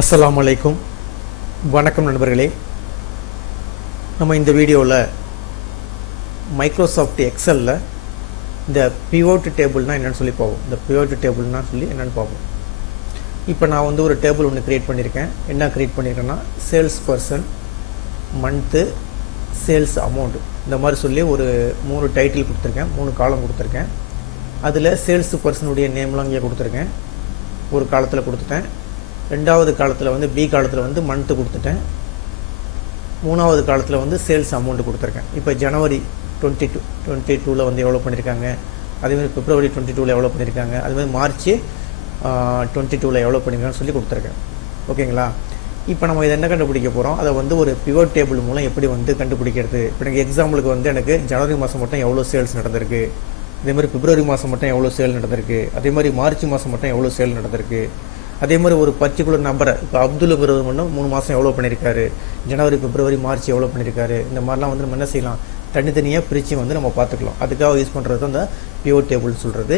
அஸ்ஸலாமு அலைக்கும். வணக்கம் நண்பர்களே. நம்ம இந்த வீடியோவில் மைக்ரோசாஃப்ட் எக்ஸலில் இந்த பிவோட் டேபிள்னால் என்னென்னு சொல்லி பார்ப்போம். இந்த பிவோட் டேபிள்னால் சொல்லி என்னென்னு பார்ப்போம். இப்போ நான் ஒரு டேபிள் ஒன்று க்ரியேட் பண்ணியிருக்கேன். என்ன க்ரியேட் பண்ணியிருக்கேன்னா sales person, month, sales amount, இந்த மாதிரி சொல்லி ஒரு 3 டைட்டில் கொடுத்துருக்கேன், 3 காலம் கொடுத்துருக்கேன். அதில் சேல்ஸ் பர்சனுடைய நேம்லாம் இங்கே கொடுத்துருக்கேன். ஒரு காலத்தில் கொடுத்துட்டேன். ரெண்டாவது காலத்தில் பி காலத்தில் மந்த்து கொடுத்துட்டேன். மூணாவது காலத்தில் சேல்ஸ் அமௌண்ட் கொடுத்துருக்கேன். இப்போ ஜனவரி 22 எவ்வளோ பண்ணியிருக்காங்க, அதேமாதிரி பிப்ரவரி 22 எவ்வளோ பண்ணியிருக்காங்க, அதுமாதிரி மார்ச் 22 எவ்வளோ பண்ணியிருக்காங்கன்னு சொல்லி கொடுத்துருக்கேன். ஓகேங்களா? இப்போ நம்ம இதை என்ன கண்டுபிடிக்க போகிறோம், அதை ஒரு பிவோட் டேபிள் மூலம் எப்படி கண்டுபிடிக்கிறது. இப்போ எனக்கு எக்ஸாம்பிளுக்கு எனக்கு ஜனவரி மாதம் மட்டும் எவ்வளோ சேல்ஸ் நடந்திருக்கு, அதேமாதிரி பிப்ரவரி மாதம் மட்டும் எவ்வளோ சேல் நடந்திருக்கு, அதேமாதிரி மார்ச் மாதம் மட்டும் எவ்வளோ சேல் நடந்திருக்கு, அதே மாதிரி ஒரு பர்டிகுலர் நம்பரை இப்போ அப்துல்ங்கிறவர் மட்டும் 3 மாதம் எவ்வளோ பண்ணியிருக்காரு, ஜனவரி பிப்ரவரி மார்ச் எவ்வளோ பண்ணியிருக்காரு, இந்த மாதிரிலாம் நம்ம என்ன செய்யலாம், தனித்தனியாக பிரித்து நம்ம பார்த்துக்கலாம். அதுக்காக யூஸ் பண்ணுறது தான் இந்த பிவோட் டேபிள்னு சொல்கிறது.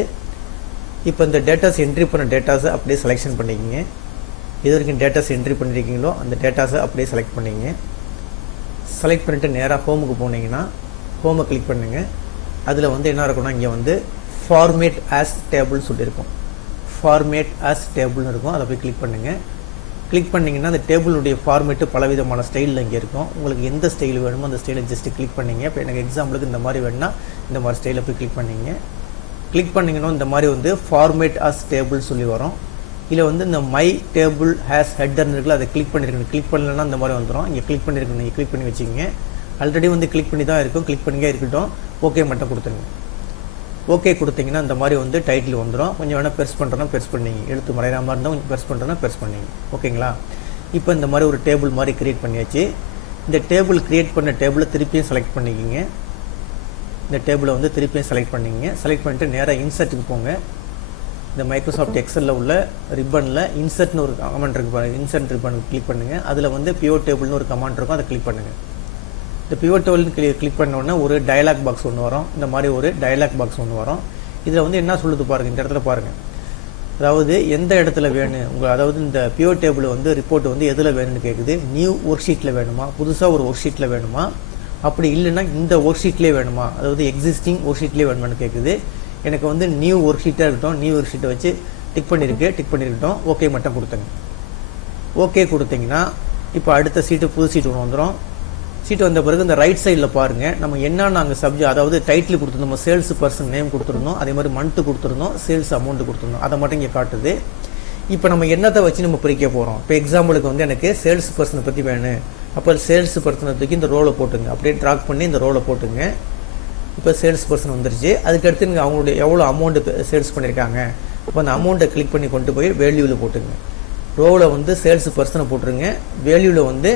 இப்போ இந்த டேட்டாஸ் என்ட்ரி பண்ண டேட்டாஸை அப்படியே செலெக்ஷன் பண்ணிக்கிங்க. இது வரைக்கும் டேட்டாஸ் என்ட்ரி பண்ணியிருக்கீங்களோ அந்த டேட்டாஸை அப்படியே செலக்ட் பண்ணிங்க. செலக்ட் பண்ணிவிட்டு நேராக ஹோமுக்கு போனீங்கன்னா ஹோமை கிளிக் பண்ணுங்கள். அதில் என்ன இருக்குன்னா இங்கே ஃபார்மேட் ஆஸ் டேபிள்னு சொல்லியிருக்கோம். ஃபார்மேட் ஆஸ் டேபிள்னு இருக்கும். அதை போய் கிளிக் பண்ணுங்கள். கிளிக் பண்ணிங்கன்னா அந்த டேபிளுடைய ஃபார்மேட்டு பலவிதமான ஸ்டைலில் இங்கே இருக்கும். உங்களுக்கு எந்த ஸ்டைல் வேணுமோ அந்த ஸ்டைலை ஜஸ்ட்டு கிளிக் பண்ணிங்க. இப்போ எனக்கு எக்ஸாம்பிளுக்கு இந்த மாதிரி வேணுன்னா இந்த மாதிரி ஸ்டைலில் போய் கிளிக் பண்ணிங்க. கிளிக் பண்ணிங்கன்னா இந்த மாதிரி ஃபார்மேட் ஆஸ் டேபிள் சொல்லி வரும். இதில் இந்த மை டேபிள் ஹேஸ் ஹெட்டர்னு இருக்குல்ல, அதை கிளிக் பண்ணியிருக்கணும். கிளிக் பண்ணலன்னா இந்த மாதிரி வந்துடும். இங்கே கிளிக் பண்ணியிருக்கணும், நீங்கள் கிளிக் பண்ணி வச்சுக்கிங்க. ஆல்ரெடி கிளிக் பண்ணி தான் இருக்கும், கிளிக் பண்ணியே இருக்கட்டும். ஓகே மட்டும் கொடுத்துருங்க. ஓகே கொடுத்தீங்கன்னா இந்த மாதிரி டைட்டில் வந்துடும். கொஞ்சம் வேணால் பெருசு பண்ணுறோன்னா பெருசு பண்ணிங்க, எழுத்து மறைகிற மாதிரி இருந்தால் கொஞ்சம் பெருசு பண்ணுறோன்னா பெருசு பண்ணிங்க. ஓகேங்களா? இப்போ இந்த மாதிரி ஒரு டேபிள் மாதிரி க்ரியேட் பண்ணியாச்சு. இந்த டேபிள் க்ரியேட் பண்ண டேபிளை திருப்பியும் செலக்ட் பண்ணிக்கிங்க. இந்த டேபிளை திருப்பியும் செலக்ட் பண்ணிங்க. செலக்ட் பண்ணிட்டு நேராக இன்சர்ட்டுக்கு போங்க. இந்த மைக்ரோசாஃப்ட் எக்ஸலில் உள்ள ரிப்பனில் இன்சர்ட்னு ஒரு கமாண்ட் இருக்கு, இன்சர்ட் ரிப்பன் கிளிக் பண்ணுங்கள். அதில் பிவோட் டேபிள்னு ஒரு கமாண்ட் இருக்கும், அதை கிளிக் பண்ணுங்கள். இந்த பிவோட் டேபிள்னு கிளிக் பண்ணோன்னா ஒரு டயலாக் பாக்ஸ் ஒன்று வரும். இந்த மாதிரி ஒரு டயலாக் பாக்ஸ் ஒன்று வரும். இதில் என்ன சொல்லுது பாருங்கள், இந்த இடத்துல பாருங்கள். அதாவது எந்த இடத்துல வேணும் அதாவது இந்த பிவோட் டேபிள் ரிப்போர்ட் எதில் வேணும்னு கேட்குது. நியூ ஒர்க் ஷீட்டில் வேணுமா, புதுசாக ஒரு ஒர்க் ஷீட்டில் வேணுமா, அப்படி இல்லைன்னா இந்த ஒர்க் ஷீட்லேயே வேணுமா, அதாவது எக்ஸிஸ்டிங் ஒர்க் ஷீட்லேயே வேணுமான்னு கேட்குது. எனக்கு நியூ ஒர்க் ஷீட்டாக இருக்கட்டும், நியூ ஒர்க் ஷீட்டை வச்சு டிக் பண்ணியிருக்கட்டும். ஓகே மட்டும் கொடுத்துங்க. ஓகே கொடுத்தீங்கன்னா இப்போ அடுத்த சீட்டு புது சீட்டு ஒன்று வந்துடும். சீட்டு வந்த பிறகு இந்த ரைட் சைடில் பாருங்கள், நம்ம என்னென்ன அங்கே சப்ஜெக்ட், அதாவது டைட்டில் கொடுத்துருந்தோம், சேல்ஸ் பர்சன் நேம் கொடுத்துருந்தோம், அதே மாதிரி மந்த்து கொடுத்துருந்தோம், சேல்ஸ் அமௌண்ட்டு கொடுத்துருந்தோம், அதை மட்டும் இங்கே காட்டுது. இப்போ நம்ம என்னத்தை வச்சு நம்ம பிரிக்க போகிறோம். இப்போ எக்ஸாம்பிளுக்கு எனக்கு சேல்ஸ் பர்சனை பற்றி வேணும். அப்போ சேல்ஸ் பர்சனை தூக்கி இந்த ரோலை போட்டுங்க, அப்படியே ட்ராக் பண்ணி இந்த ரோலை போட்டுங்க. இப்போ சேல்ஸ் பர்சன் வந்துருச்சு. அதுக்கடுத்து நீங்கள் அவங்களுடைய எவ்வளோ அமௌண்ட்டு சேல்ஸ் பண்ணியிருக்காங்க, அப்போ அந்த அமௌண்ட்டை கிளிக் பண்ணி கொண்டு போய் வேல்யூவில் போட்டுங்க. ரோவில் சேல்ஸ் பர்சனை போட்டுருங்க, வேல்யூவில்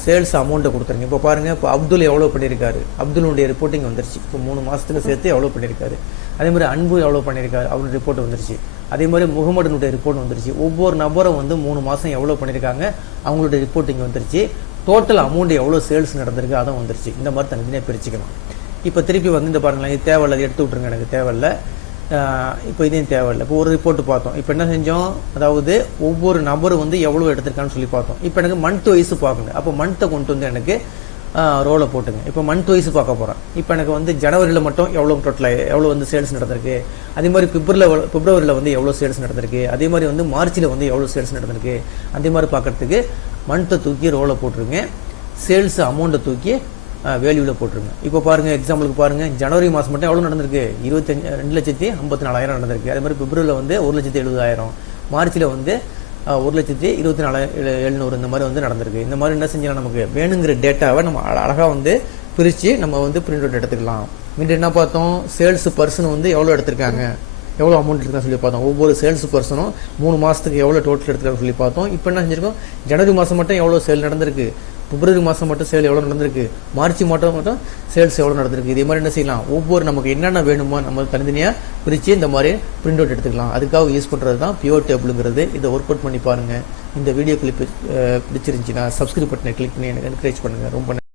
சேல்ஸ் அமௌண்ட்டை கொடுத்துருங்க. இப்போ பாருங்கள், இப்போ அப்துல் எவ்வளோ பண்ணியிருக்காரு, அப்துல்லுடைய ரிப்போர்ட்டிங் வந்துருச்சு. இப்போ 3 மாதத்துக்கு சேர்த்து எவ்வளோ பண்ணியிருக்காரு. அதே மாதிரி அன்பு எவ்வளோ பண்ணியிருக்காரு, அவருடைய ரிப்போர்ட் வந்துருச்சு. அதே மாதிரி முகமதுனுடைய ரிப்போர்ட் வந்துருச்சு. ஒவ்வொரு நபரும் 3 மாதம் எவ்வளோ பண்ணியிருக்காங்க, அவங்களுடைய ரிப்போர்ட்டிங் வந்துருச்சு. டோட்டல் அமௌண்ட் எவ்வளோ சேல்ஸ் நடந்திருக்கு அதுவும் வந்துருச்சு. இந்த மாதிரி தனித்தனியாக பிரிச்சுக்கணும். இப்போ திருப்பி இந்த பாருங்களேன், இது தேவையில்லை, அது எடுத்து விட்ருங்க, எனக்கு தேவையில்லை. இப்போ இதையும் தேவையில்லை. இப்போ ஒரு ரிப்போர்ட் பார்த்தோம். இப்போ என்ன செஞ்சோம், அதாவது ஒவ்வொரு நபரும் எவ்வளோ எடுத்திருக்கான்னு சொல்லி பார்த்தோம். இப்போ எனக்கு மந்த் வைஸ் பார்க்கணும். அப்போ மந்த்தை கொண்டு எனக்கு ரோலை போட்டுங்க. இப்போ மந்த் வைஸ் பார்க்க போகிறேன். இப்போ எனக்கு ஜனவரியில் மட்டும் எவ்வளோ டோட்டலாக எவ்வளோ சேல்ஸ் நடந்திருக்கு, அதே மாதிரி பிப்ரவரியில் எவ்வளோ சேல்ஸ் நடந்திருக்கு, அதே மாதிரி மார்ச்சில் எவ்வளோ சேல்ஸ் நடந்திருக்கு, அதே மாதிரி பார்க்குறதுக்கு மந்த்தை தூக்கி ரோலை போட்டுருங்க, சேல்ஸ் அமௌண்ட்டை தூக்கி வேல்யூவில் போட்டுருங்க. இப்போ பாருங்கள், எக்ஸாம்பிளுக்கு பாருங்கள், ஜனவரி மாதம் மட்டும் எவ்வளோ நடந்திருக்கு, 2,54,000 நடந்திருக்கு. அதே மாதிரி பிப்ரவரியில் 1,70,000, மார்ச்சில் 1,24,700 இந்த மாதிரி நடந்திருக்கு. இந்த மாதிரி என்ன செஞ்சாலும் நமக்கு வேணுங்கிற டேட்டாவை நம்ம அழகாக பிரித்து நம்ம பிரிண்ட் அவுட் எடுத்துக்கலாம். மீண்டும் என்ன பார்த்தோம், சேல்ஸ் பர்சன் எவ்வளோ எடுத்திருக்காங்க, எவ்வளோ அமௌண்ட் எடுத்துக்கான்னு சொல்லி பார்த்தோம். ஒவ்வொரு சேல்ஸ் பர்சனும் 3 மாதத்துக்கு எவ்வளோ டோட்டல் எடுத்துக்கான்னு சொல்லி பார்த்தோம். இப்போ என்ன செஞ்சுருக்கோம், ஜனவரி மாதம் மட்டும் எவ்வளோ சேல் நடந்திருக்கு, பிப்ரவரி மாதம் மட்டும் சேல் எவ்வளோ நடந்திருக்கு, மார்ச் மட்டும் சேல்ஸ் எவ்வளோ நடந்திருக்கு. இதே மாதிரி என்ன செய்யலாம், ஒவ்வொரு நமக்கு என்னென்ன வேணுமோ நம்ம தனித்தனியாக பிரித்து இந்த மாதிரி பிரிண்ட் அவுட் எடுத்துக்கலாம். அதுக்காக யூஸ் பண்ணுறது தான் பிவோட் டேபிளுங்கிறது. இதை ஒர்க் அவுட் பண்ணி பாருங்கள். இந்த வீடியோ கிளிப் பிடிச்சிருந்துச்சின்னா சப்ஸ்கிரைப் பட்டனை கிளிக் பண்ணி எனக்கு என்கரேஜ் பண்ணுங்கள். ரொம்ப